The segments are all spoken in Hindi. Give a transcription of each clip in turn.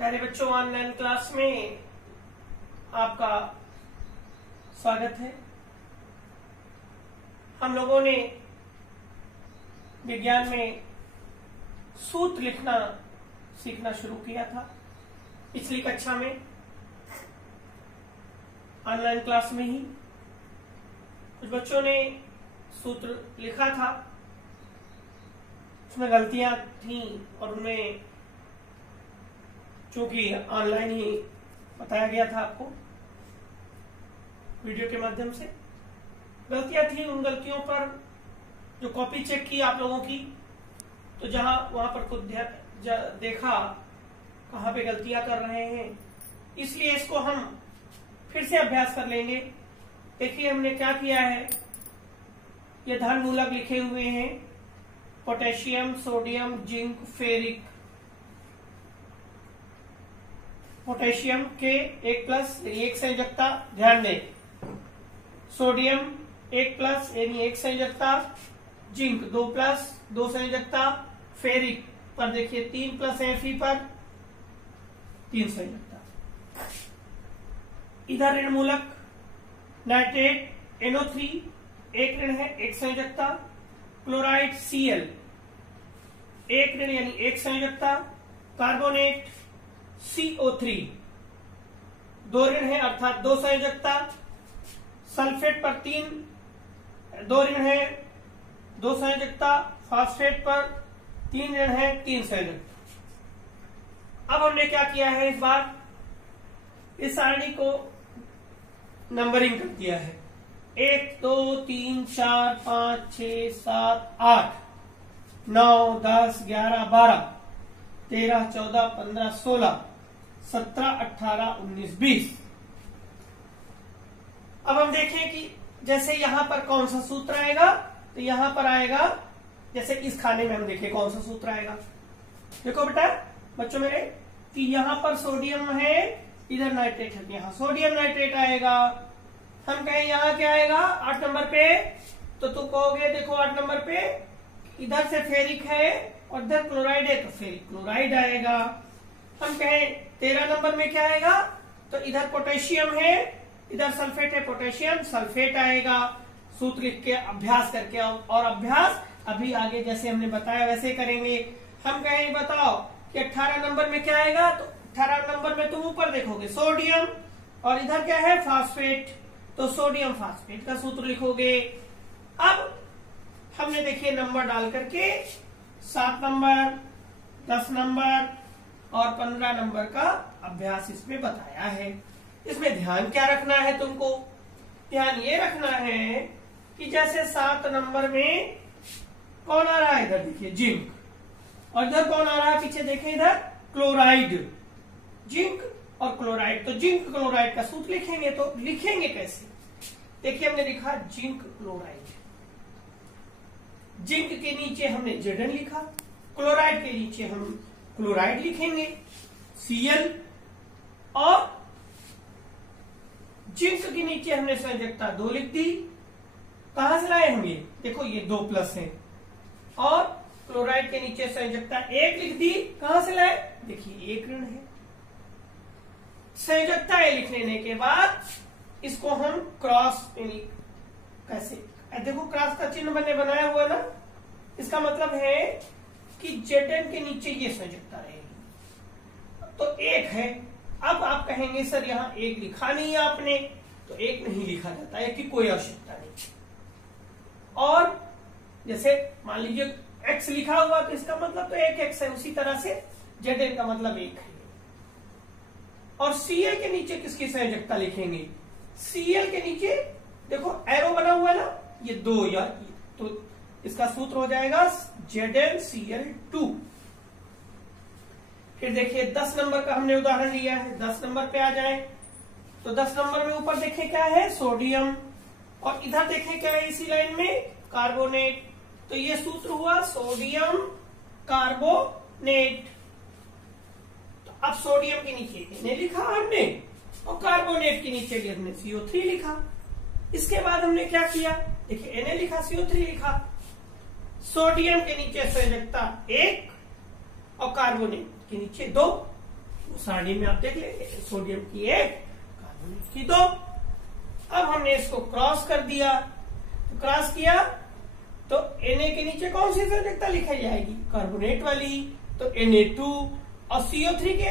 प्यारे बच्चों, ऑनलाइन क्लास में आपका स्वागत है। हम लोगों ने विज्ञान में सूत्र लिखना सीखना शुरू किया था पिछली कक्षा में, ऑनलाइन क्लास में ही कुछ बच्चों ने सूत्र लिखा था, उसमें गलतियां थी और उनमें चूंकि ऑनलाइन ही बताया गया था आपको वीडियो के माध्यम से, गलतियां थी। उन गलतियों पर जो कॉपी चेक की आप लोगों की, तो जहां वहां पर खुद देखा कहां पे गलतियां कर रहे हैं, इसलिए इसको हम फिर से अभ्यास कर लेंगे। देखिए हमने क्या किया है, ये धन मूलक लिखे हुए हैं, potassium, sodium, zinc, ferric. Potassium के 1+ एक संयोजकता, ध्यान दें। सोडियम 1+ यानी एक संयोजकता, जिंक 2+ 2 संयोजकता, फेरिक पर देखिए 3+ Fe पर 3 संयोजकता। इधर ऋण मूलक नाइट्रेट NO3 एक ऋण है, एक संयोजकता। क्लोराइड Cl एक ऋण यानी एक संयोजकता। कार्बोनेट CO3 दो ऋण है अर्थात 2 संयोजकता। सल्फेट पर 2 ऋण है, 2 संयोजकता। फास्फेट पर 3 ऋण है, 3 संयोजकता। अब हमने क्या किया है, इस बार इस सारणी को नंबरिंग कर दिया है। 1 2 3 4 5 6 7 8 9 10 11 12 13 14 15 16 17 18 19 20। अब हम देखें कि जैसे यहां पर कौन सा सूत्र आएगा, तो यहां पर आएगा, जैसे इस खाने में हम देखें कौन सा सूत्र आएगा। देखो बेटा बच्चों मेरे, कि यहां पर सोडियम है, इधर नाइट्रेट है, यहां सोडियम नाइट्रेट आएगा। हम कहें यहां क्या आएगा 8 नंबर पे, तो तुम कहोगे देखो 8 नंबर पे इधर से फेरिक है और इधर क्लोराइड है, तो फेरिक क्लोराइड आएगा। हम कहें 13 नंबर में क्या आएगा, तो इधर पोटेशियम है, इधर सल्फेट है, पोटेशियम सल्फेट आएगा। सूत्र लिख के अभ्यास करके और अभ्यास अभी आगे जैसे हमने बताया वैसे करेंगे। हम कहें बताओ कि 18 नंबर में क्या आएगा, तो 18 नंबर में तुम ऊपर देखोगे सोडियम और इधर क्या है फास्फेट, तो सोडियम फास्फेट का सूत्र लिखोगे। अब हमने देखिए नंबर डाल करके 7 नंबर, 10 नंबर और 15 नंबर का अभ्यास इसमें बताया है। इसमें ध्यान क्या रखना है तुमको, ध्यान ये रखना है कि जैसे 7 नंबर में कौन आ रहा है, इधर देखिए जिंक, और इधर कौन आ रहा है पीछे देखिए, इधर क्लोराइड। जिंक और क्लोराइड, तो जिंक क्लोराइड का सूत्र लिखेंगे, तो लिखेंगे कैसे, देखिए हमने लिखा जिंक क्लोराइड। जिंक के नीचे हमने Zn लिखा, क्लोराइड के नीचे हम क्लोराइड लिखेंगे Cl, और जिंक के नीचे हमने संयोजकता 2 लिख दी। कहां से लाए हम ये, देखो ये 2+ है, और क्लोराइड के नीचे संयोजकता 1 लिख दी। कहां से लाए, देखिए 1 ऋण है। संयोजकता A लिख लेने के बाद इसको हम क्रॉस कैसे, देखो क्रॉस का चिन्ह मैंने बनाया हुआ ना, इसका मतलब है कि Zn के नीचे ये संयोजकता रहेगी, तो 1 है। अब आप कहेंगे सर यहाँ 1 लिखा नहीं है आपने, तो 1 नहीं लिखा जाता है कि कोई आवश्यकता नहीं। और जैसे मान लीजिए X लिखा हुआ, तो इसका मतलब तो 1x है, उसी तरह से Zn का मतलब 1 है। और Cl के नीचे किसकी संयोजकता लिखेंगे, Cl के नीचे देखो एरो बना हुआ है ना, ये 2 या, तो इसका सूत्र हो जाएगा ZnCl2। फिर देखिए 10 नंबर का हमने उदाहरण लिया है, 10 नंबर पे आ जाए, तो 10 नंबर में ऊपर देखें क्या है सोडियम, और इधर देखें क्या है इसी लाइन में कार्बोनेट, तो ये सूत्र हुआ सोडियम कार्बोनेट। तो अब सोडियम के नीचे Na लिखा हमने, और कार्बोनेट के नीचे हमने CO3 लिखा। इसके बाद हमने क्या किया, देखिए Na लिखा, CO3 लिखा। सोडियम के नीचे संयोजकता 1 और कार्बोनेट के नीचे 2, सारणी में आप देख लेंगे, सोडियम की 1, कार्बोनेट की 2। अब हमने इसको क्रॉस कर दिया, तो क्रॉस किया तो Na के नीचे कौन सी संयोजकता लिखाई जाएगी? कार्बोनेट वाली। तो Na2 और CO3 के,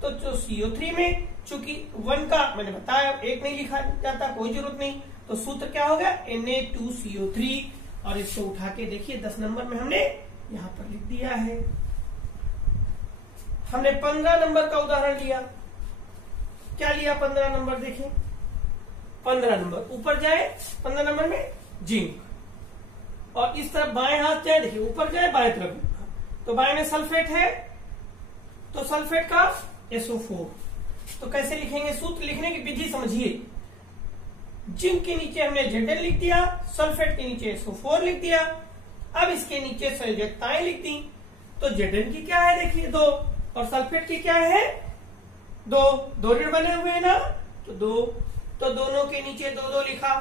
तो जो CO3 में चूंकि 1 का मैंने बताया 1 नहीं लिखा जाता, कोई जरूरत नहीं, तो सूत्र क्या हो गया? Na2CO3। और इसको उठा के देखिए 10 नंबर में हमने यहां पर लिख दिया है। हमने 15 नंबर का उदाहरण लिया। क्या लिया 15 नंबर? देखिए 15 नंबर ऊपर जाए, 15 नंबर में जिंक, और इस तरफ बाएं हाथ जाए, देखिए ऊपर जाए बाएं तरफ, तो बाएं में सल्फेट है, तो सल्फेट का SO4। तो कैसे लिखेंगे? सूत्र लिखने की विधि समझिए। जिंक के नीचे हमने Zn लिख दिया, सल्फेट के नीचे SO4 लिख दिया। अब इसके नीचे संयोजकताएं लिख दी। तो Zn की क्या है? देखिए 2, और सल्फेट की क्या है? 2। 2 ऋण बने हुए हैं ना, तो 2, तो दोनों के नीचे 2-2 लिखा।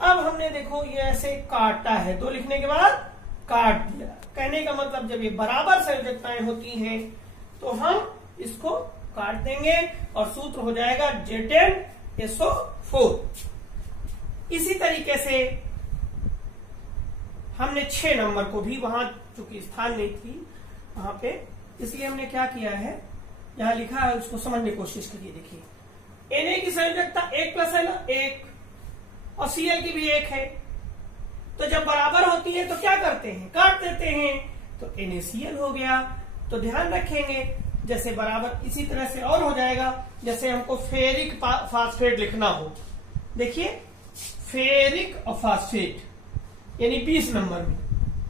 अब हमने देखो ये ऐसे काटा है, 2 लिखने के बाद काट दिया। कहने का मतलब जब ये बराबर संयोजकताएं होती हैं तो हम इसको काट देंगे और सूत्र हो जाएगा ZnSO4। इसी तरीके से हमने 6 नंबर को भी, वहां चूंकि स्थान नहीं थी वहां पे, इसलिए हमने क्या किया है, यहां लिखा है, उसको समझने की कोशिश करिए। देखिए Na की संयोजकता 1+ है ना, 1, और Cl की भी 1 है। तो जब बराबर होती है तो क्या करते हैं? काट देते हैं, तो NaCl हो गया। तो ध्यान रखेंगे जैसे बराबर, इसी तरह से और हो जाएगा। जैसे हमको फेरिक फास्फेट लिखना हो, देखिए फेरिक और फास्फेट यानी 20 नंबर में,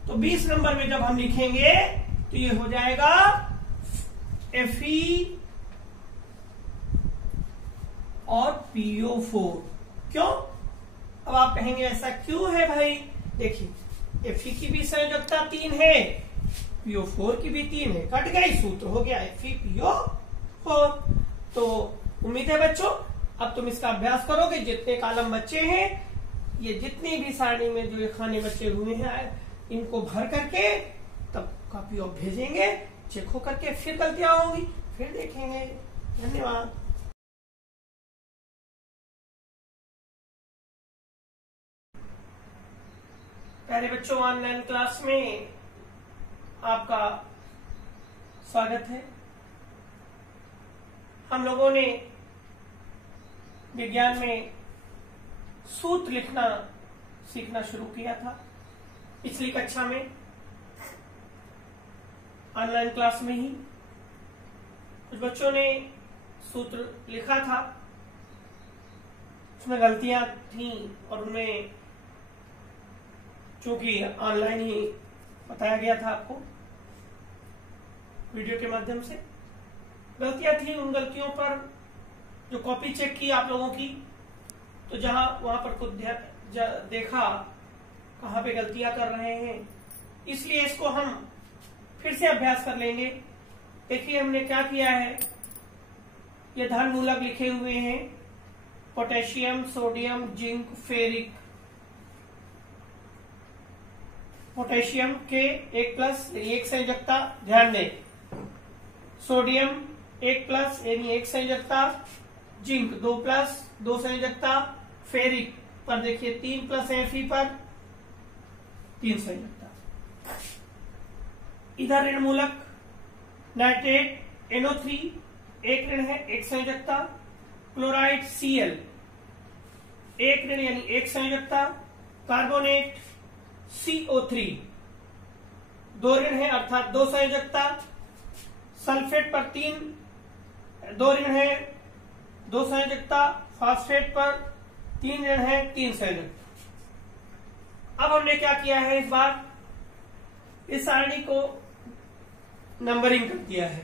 तो 20 नंबर में जब हम लिखेंगे तो ये हो जाएगा Fe और PO4। क्यों? अब आप कहेंगे ऐसा क्यों है भाई? देखिए Fe की भी संयोजकता 3 है, PO4 की भी 3 है, कट गई, सूत्र हो गया FePO4। तो उम्मीद है बच्चों अब तुम इसका अभ्यास करोगे। जितने कॉलम बच्चे हैं, ये जितनी भी सारणी में जो ये खाने बचे हुए हैं, इनको भर करके तब कॉपी ऑफ भेजेंगे, चेक हो करके, फिर गलतियां होंगी फिर देखेंगे। धन्यवाद। प्यारे बच्चों, ऑनलाइन क्लास में आपका स्वागत है। हम लोगों ने विज्ञान में सूत्र लिखना सीखना शुरू किया था पिछली कक्षा में, ऑनलाइन क्लास में ही। कुछ बच्चों ने सूत्र लिखा था, उसमें गलतियां थी, और उनमें चूंकि ऑनलाइन ही बताया गया था आपको वीडियो के माध्यम से, गलतियां थी। उन गलतियों पर जो कॉपी चेक की आप लोगों की, तो जहां वहां पर खुद देखा कहां पे गलतियां कर रहे हैं, इसलिए इसको हम फिर से अभ्यास कर लेंगे। देखिए हमने क्या किया है, ये धन मूलक लिखे हुए हैं, potassium, sodium, zinc, ferric. Potassium के 1+ यानी 1 संयोजकता, ध्यान दें। सोडियम 1+ यानी 1 संयोजकता, जिंक 2+ 2 संयोजकता, फेरिक पर देखिए 3+ है, Fe पर 3 संयोजकता। इधर ऋण मूलक नाइट्रेट NO3 1 ऋण है, 1 संयोजकता, क्लोराइड Cl 1 ऋण यानी 1 संयोजकता, कार्बोनेट CO3 2 ऋण है अर्थात 2 संयोजकता, सल्फेट पर 2 ऋण है 2 संयोजकता, फास्फेट पर 3 ऋण है 3 संयोजकता। अब हमने क्या किया है, इस बार इस सारणी को नंबरिंग कर दिया है।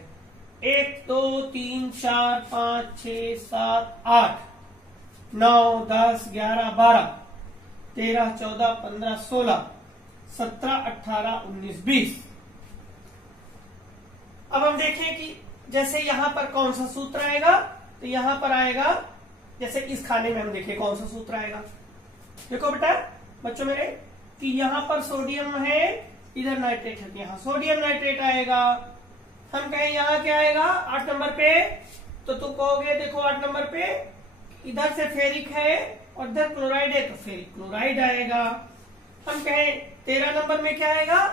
1 2 3 4 5 6 7 8 9 10 11 12 13 14 15 16 17 18 19 20। अब हम देखें कि जैसे यहां पर कौन सा सूत्र आएगा, तो यहां पर आएगा, जैसे इस खाने में हम देखें कौन सा सूत्र आएगा। देखो बेटा बच्चों मेरे, कि यहां पर सोडियम है, इधर नाइट्रेट है, यहां सोडियम नाइट्रेट आएगा, हम कहें यहाँ क्या आएगा 8 नंबर पे, तो तुम कहोगे देखो 8 नंबर पे इधर से फेरिक है और इधर क्लोराइड है, तो फेरिक क्लोराइड आएगा। हम कहें 13 नंबर में क्या आएगा,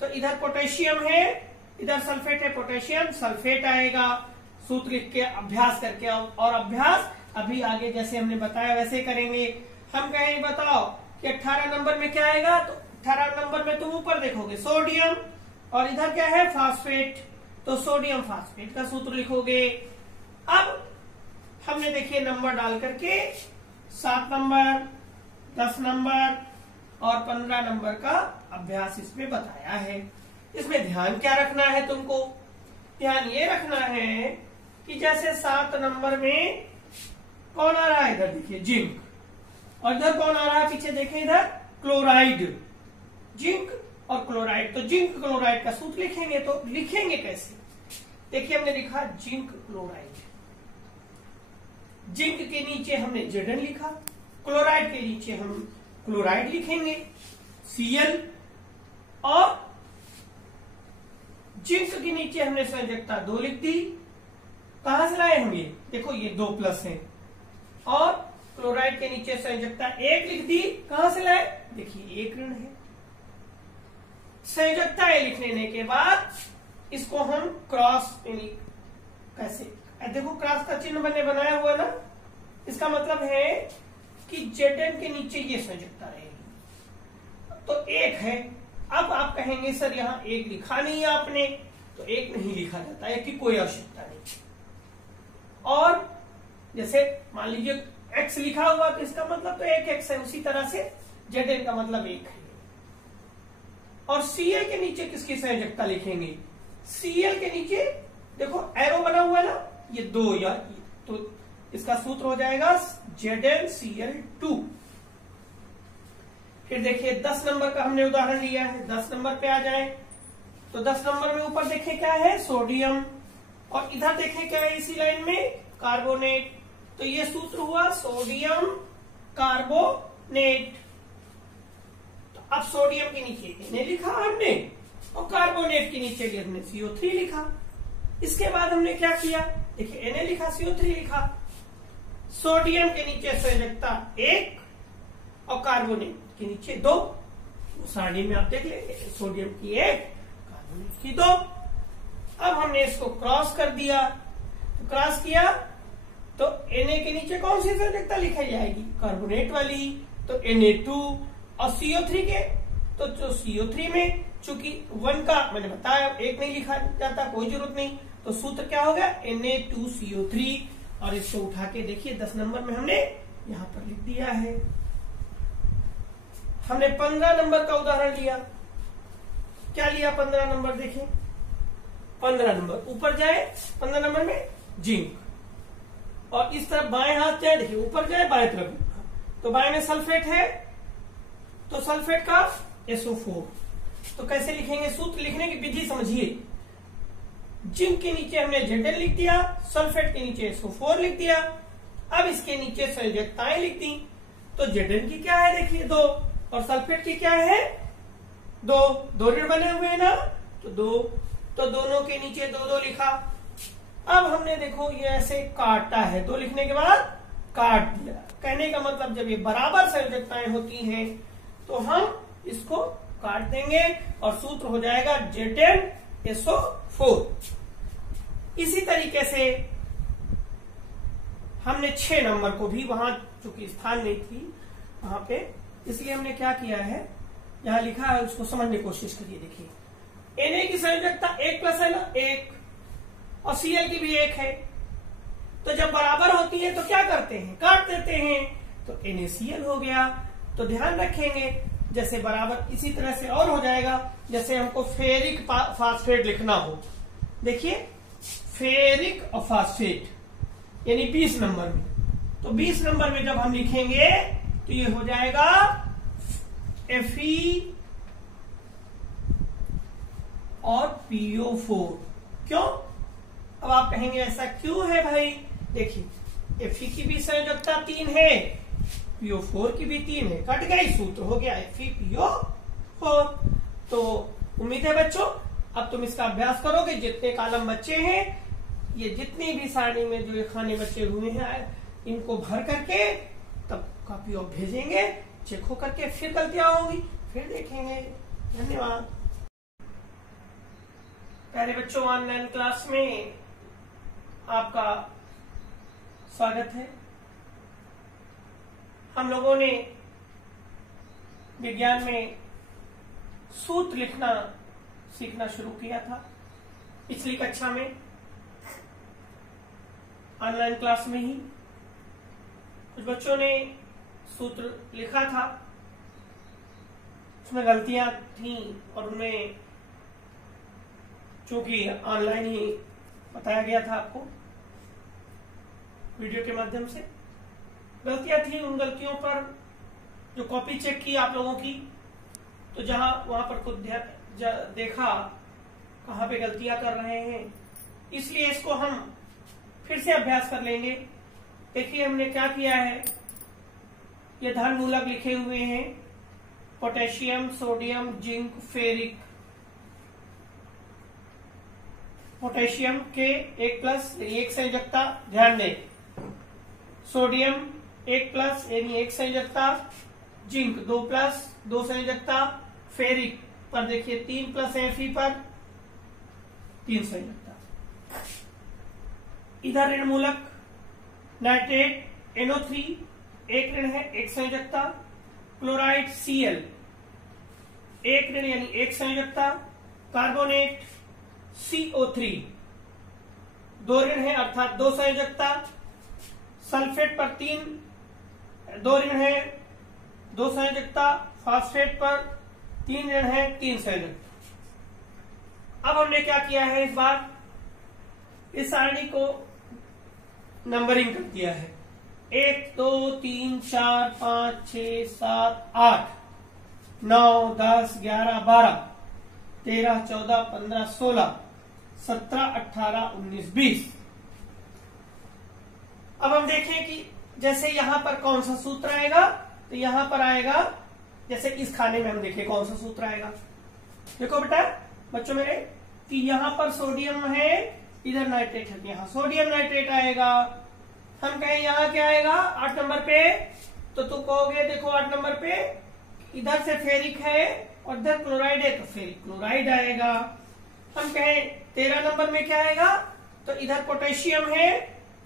तो इधर पोटेशियम है, इधर सल्फेट है, पोटेशियम सल्फेट आएगा। सूत्र लिख के अभ्यास करके, और अभ्यास अभी आगे जैसे हमने बताया वैसे करेंगे। हम कहें बताओ कि 18 नंबर में क्या आएगा, तो 18 नंबर में तुम ऊपर देखोगे सोडियम और इधर क्या है फास्फेट, तो सोडियम फास्फेट का सूत्र लिखोगे। अब हमने देखिए नंबर डाल करके 7 नंबर, 10 नंबर और 15 नंबर का अभ्यास इसमें बताया है। इसमें ध्यान क्या रखना है तुमको, ध्यान ये रखना है कि जैसे 7 नंबर में कौन आ रहा है, इधर देखिए जिंक, और इधर कौन आ रहा है पीछे देखिए इधर क्लोराइड, जिंक और क्लोराइड। तो जिंक क्लोराइड का सूत्र लिखेंगे, तो लिखेंगे कैसे, देखिए हमने लिखा जिंक क्लोराइड, जिंक के नीचे हमने Zn लिखा, क्लोराइड के नीचे हम क्लोराइड लिखेंगे Cl, और जिंक के नीचे हमने संयोजकता 2 लिख दी। कहां से लाए हम ये, देखो ये 2 प्लस है, और क्लोराइड के नीचे संयोजकता 1 लिख दी। कहां से लाए, देखिए 1 ऋण है। संयोजकता लिख लेने के बाद इसको हम क्रॉस कैसे, देखो क्रॉस का चिन्ह मैंने बनाया हुआ ना, इसका मतलब है कि Zn के नीचे ये संयोजकता रहेगी, तो 1 है। अब आप कहेंगे सर यहाँ 1 लिखा नहीं है आपने, तो 1 नहीं लिखा जाता है कि कोई आवश्यकता नहीं। और जैसे मान लीजिए X लिखा हुआ, तो इसका मतलब तो 1x है, उसी तरह से Zn का मतलब 1 है। और Cl के नीचे किसकी संयोजकता लिखेंगे, Cl के नीचे देखो एरो बना हुआ है ना, ये 2 या, तो इसका सूत्र हो जाएगा ZnCl2। फिर देखिए 10 नंबर का हमने उदाहरण लिया है, 10 नंबर पे आ जाए, तो 10 नंबर में ऊपर देखें क्या है सोडियम, और इधर देखें क्या है इसी लाइन में कार्बोनेट, तो ये सूत्र हुआ सोडियम कार्बोनेट। तो अब सोडियम के नीचे Na लिखा हमने, और कार्बोनेट के नीचे हमने CO3 लिखा। इसके बाद हमने क्या किया, देखिए Na लिखा, CO3 लिखा, सोडियम के नीचे संयोजकता 1 और कार्बोनेट के नीचे 2। सारणी में आप देख लेंगे, सोडियम की 1, कार्बोनेट की 2। अब हमने इसको क्रॉस कर दिया, तो क्रॉस किया तो Na के नीचे कौन सी संयोजकता लिखाई जाएगी, कार्बोनेट वाली, तो Na2, और CO3 के, तो जो CO3 में चूंकि 1 का मैंने बताया 1 नहीं लिखा जाता, कोई जरूरत नहीं, तो सूत्र क्या होगा Na2CO3, और इसको उठा के देखिए 10 नंबर में हमने यहां पर लिख दिया है। हमने 15 नंबर का उदाहरण लिया, क्या लिया 15 नंबर, देखिए 15 नंबर ऊपर जाए, 15 नंबर में जिंक, और इस तरफ बाएं हाथ जाए, देखिए ऊपर जाए बाएं तरफ, तो बाएं में सल्फेट है, तो सल्फेट का SO4। तो कैसे लिखेंगे, सूत्र लिखने की विधि समझिए। जिंक के नीचे हमने Zn लिख दिया, सल्फेट के नीचे SO4 लिख दिया। अब इसके नीचे संयोजकताएं लिख दी, तो Zn की क्या है देखिए 2, और सल्फेट की क्या है 2 ऋण बने हुए हैं ना, तो 2, तो दोनों के नीचे 2 लिखा। अब हमने देखो ये ऐसे काटा है, 2 लिखने के बाद काट दिया। कहने का मतलब जब ये बराबर संयोजकताएं होती हैं तो हम इसको काट देंगे, और सूत्र हो जाएगा ZnSO4। इसी तरीके से हमने 6 नंबर को भी, वहां चूंकि स्थान नहीं थी वहां पे, इसलिए हमने क्या किया है, यहां लिखा है उसको समझने की कोशिश करिए। देखिए Na की संयोजकता 1 प्लस है ना 1, और Cl की भी 1 है, तो जब बराबर होती है तो क्या करते हैं, काट देते हैं, तो NaCl हो गया। तो ध्यान रखेंगे जैसे बराबर इसी तरह से और हो जाएगा, जैसे हमको फेरिक फास्फेट लिखना हो, देखिए फेरिक और फास्फेट यानी 20 नंबर में, तो 20 नंबर में जब हम लिखेंगे तो ये हो जाएगा Fe और PO4। क्यों, अब आप कहेंगे ऐसा क्यों है भाई, देखिए Fe की भी संयोजकता 3 है, PO4 की भी 3 है, कट गई, सूत्र हो गया FePO4। तो उम्मीद है बच्चों अब तुम इसका अभ्यास करोगे, जितने कॉलम बच्चे हैं, ये जितनी भी सारणी में जो ये खाने बचे हुए हैं, इनको भर करके तब कॉपी ऑफ भेजेंगे, चेक हो करके फिर गलतियां होंगी, फिर देखेंगे। धन्यवाद। प्यारे बच्चों, ऑनलाइन क्लास में आपका स्वागत है। हम लोगों ने विज्ञान में सूत्र लिखना सीखना शुरू किया था पिछली कक्षा में, ऑनलाइन क्लास में ही। कुछ बच्चों ने सूत्र लिखा था, उसमें गलतियां थी और उनमें चूंकि ऑनलाइन ही बताया गया था आपको वीडियो के माध्यम से, गलतियां थी। उन गलतियों पर जो कॉपी चेक की आप लोगों की, तो जहां वहां पर खुद देखा कहां पे गलतियां कर रहे हैं, इसलिए इसको हम फिर से अभ्यास कर लेंगे। देखिए हमने क्या किया है, ये धन मूलक लिखे हुए हैं, potassium, sodium, zinc, ferric. Potassium के 1+ यानी एक संयोजकता, ध्यान दें। सोडियम 1+ यानी एक संयोजकता, जिंक 2+ 2 संयोजकता, फेरिक पर देखिए 3+ Fe पर 3 संयोजकता। इधर ऋण मूलक नाइट्रेट NO3 एक ऋण है, एक संयोजकता। क्लोराइड Cl एक ऋण यानी एक संयोजकता। कार्बोनेट CO3 दो ऋण है अर्थात 2 संयोजकता। सल्फेट पर 2 ऋण है, 2 संयोजकता। फास्फेट पर 3 ऋण है, 3 संयोजकता। अब हमने क्या किया है, इस बार इस सारणी को नंबरिंग कर दिया है। 1 2 3 4 5 6 7 8 9 10 11 12 13 14 15 16 17 18 19 20। अब हम देखें कि जैसे यहां पर कौन सा सूत्र आएगा, तो यहां पर आएगा, जैसे इस खाने में हम देखें कौन सा सूत्र आएगा। देखो बेटा बच्चों मेरे, कि यहां पर सोडियम है, इधर नाइट्रेट है, यहां सोडियम नाइट्रेट आएगा। हम कहें यहां क्या आएगा 8 नंबर पे, तो तुम कहोगे देखो 8 नंबर पे इधर से फेरिक है और इधर क्लोराइड है, तो फेरिक क्लोराइड आएगा। हम कहें 13 नंबर में क्या आएगा, तो इधर पोटेशियम है,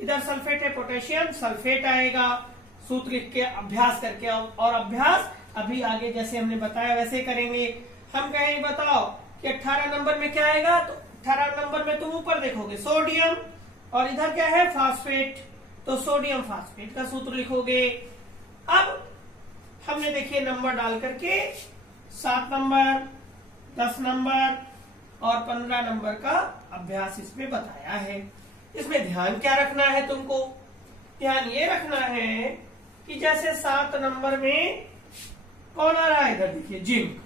इधर सल्फेट है, पोटेशियम सल्फेट आएगा। सूत्र लिख के अभ्यास करके आओ, और अभ्यास अभी आगे जैसे हमने बताया वैसे करेंगे। हम कहें बताओ कि 18 नंबर में क्या आएगा, तो 18 नंबर में तुम ऊपर देखोगे सोडियम और इधर क्या है फास्फेट, तो सोडियम फास्फेट का सूत्र लिखोगे। अब हमने देखिए नंबर डाल करके 7 नंबर, 10 नंबर और 15 नंबर का अभ्यास इसमें बताया है। इसमें ध्यान क्या रखना है तुमको, ध्यान ये रखना है कि जैसे 7 नंबर में कौन आ रहा है, इधर देखिए जिंक,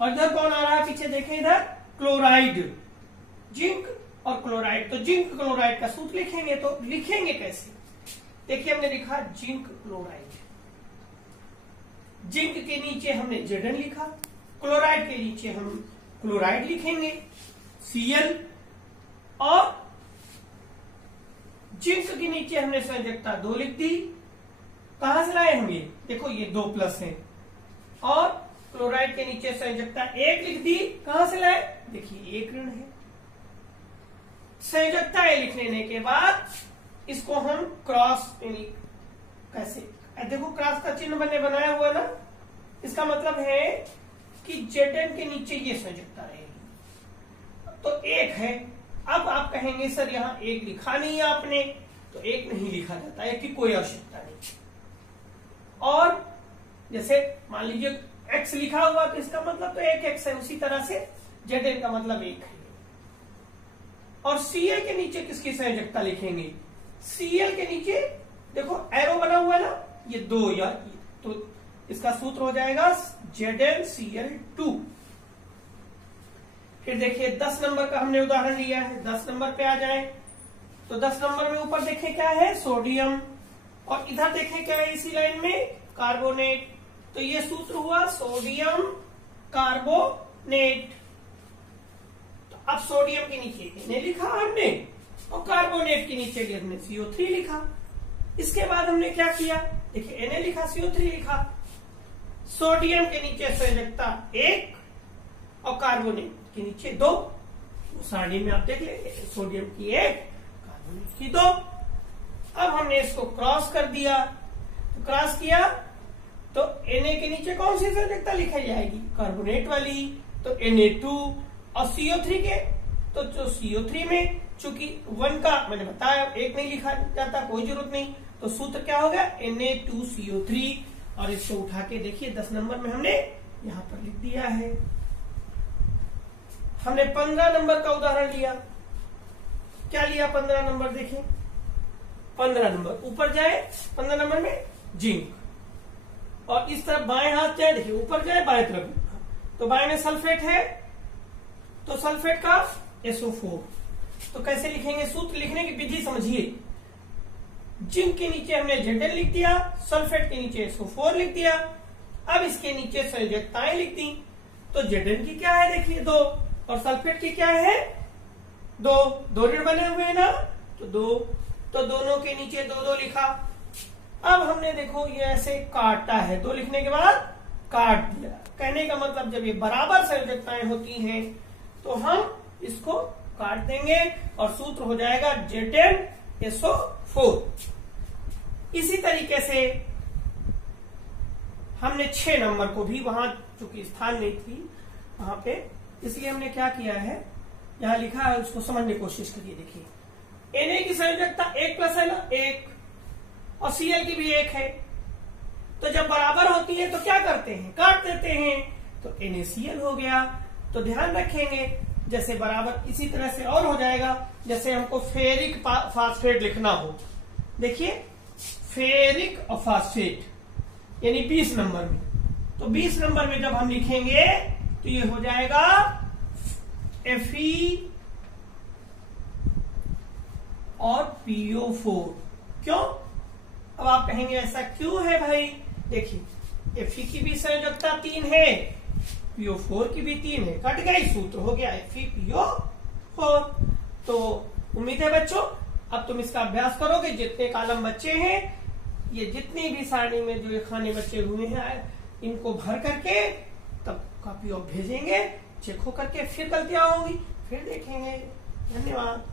और इधर कौन आ रहा है पीछे देखें, इधर क्लोराइड। जिंक और क्लोराइड, तो जिंक क्लोराइड का सूत्र लिखेंगे, तो लिखेंगे कैसे, देखिए हमने लिखा जिंक क्लोराइड। जिंक के नीचे हमने Zn लिखा, क्लोराइड के नीचे हम क्लोराइड लिखेंगे Cl, और जिंक के नीचे हमने संयोजकता 2 लिख दी। कहां से लाए होंगे, देखो ये 2+ है, और क्लोराइड के नीचे संयोजकता 1 लिख दी। कहां से लाए, देखिए 1 ऋण है। संयोजकता लिख लेने के बाद इसको हम क्रॉस कैसे, देखो क्रॉस का चिन्ह मैंने बनाया हुआ ना, इसका मतलब है कि Zn के नीचे ये संयोजकता रहेगी, तो 1 है। अब आप कहेंगे सर यहाँ 1 लिखा नहीं है आपने, तो 1 नहीं लिखा जाता है कि कोई आवश्यकता नहीं। और जैसे मान लीजिए X लिखा हुआ, तो इसका मतलब तो 1x है, उसी तरह से Zn का मतलब 1 है। और Cl के नीचे किसकी संयोजकता लिखेंगे, Cl के नीचे देखो एरो बना हुआ है ना, ये 2 या, तो इसका सूत्र हो जाएगा ZnCl2। फिर देखिए 10 नंबर का हमने उदाहरण लिया है, 10 नंबर पे आ जाए, तो 10 नंबर में ऊपर देखें क्या है सोडियम, और इधर देखें क्या है इसी लाइन में कार्बोनेट, तो ये सूत्र हुआ सोडियम कार्बोनेट। अब सोडियम के नीचे Na लिखा हमने और कार्बोनेट के नीचे हमने CO3 लिखा। इसके बाद हमने क्या किया, देखिए Na लिखा, CO3 लिखा, सोडियम के नीचे संयोजकता 1 और कार्बोनेट के नीचे 2। सारणी में आप देख ले, सोडियम की 1, कार्बोनेट की 2। अब हमने इसको क्रॉस कर दिया, तो क्रॉस किया तो Na के नीचे कौन सी संयोजकता लिखाई जाएगी, कार्बोनेट वाली, तो Na2 और CO3 के, तो जो CO3 में चूंकि 1 का मैंने बताया 1 नहीं लिखा जाता, कोई जरूरत नहीं, तो सूत्र क्या हो गया Na2CO3। और इसको उठा के देखिए 10 नंबर में हमने यहां पर लिख दिया है। हमने 15 नंबर का उदाहरण लिया, क्या लिया 15 नंबर, देखिए 15 नंबर ऊपर जाए, 15 नंबर में जिंक, और इस तरफ बाएं हाथ जाए, देखिए ऊपर जाए बाएं तरफ, तो बाएं में सल्फेट है, तो सल्फेट का SO4। तो कैसे लिखेंगे, सूत्र लिखने की विधि समझिए। जिंक के नीचे हमने Zn लिख दिया, सल्फेट के नीचे SO4 लिख दिया। अब इसके नीचे संयोजकताएं लिख दी, तो Zn की क्या है देखिए 2, और सल्फेट की क्या है 2 ऋण बने हुए हैं ना, तो 2, तो दोनों के नीचे 2 लिखा। अब हमने देखो ये ऐसे काटा है, 2 लिखने के बाद काट दिया। कहने का मतलब जब ये बराबर संयोजकताएं होती हैं तो हम इसको काट देंगे और सूत्र हो जाएगा ZnSO4। इसी तरीके से हमने 6 नंबर को भी, वहां चूंकि स्थान नहीं थी वहां पे, इसलिए हमने क्या किया है, यहां लिखा है, उसको समझने की कोशिश करिए। देखिए Na की संयोजकता 1 प्लस है ना, 1, और Cl की भी 1 है, तो जब बराबर होती है तो क्या करते हैं, काट देते हैं, तो NaCl हो गया। तो ध्यान रखेंगे जैसे बराबर, इसी तरह से और हो जाएगा, जैसे हमको फेरिक फास्फेट लिखना हो, देखिए फेरिक और फास्फेट यानी 20 नंबर में, तो 20 नंबर में जब हम लिखेंगे तो ये हो जाएगा Fe और PO4। क्यों, अब आप कहेंगे ऐसा क्यों है भाई, देखिए Fe की भी संयोजकता 3 है, PO4 की भी 3 है, कट गई, सूत्र हो गया FePO4। तो उम्मीद है बच्चों अब तुम इसका अभ्यास करोगे। जितने कॉलम बच्चे हैं, ये जितनी भी सारणी में जो ये खाने बचे हुए हैं, इनको भर करके तब कॉपी ऑफ भेजेंगे, चेक हो करके, फिर गलतियां होंगी फिर देखेंगे। धन्यवाद।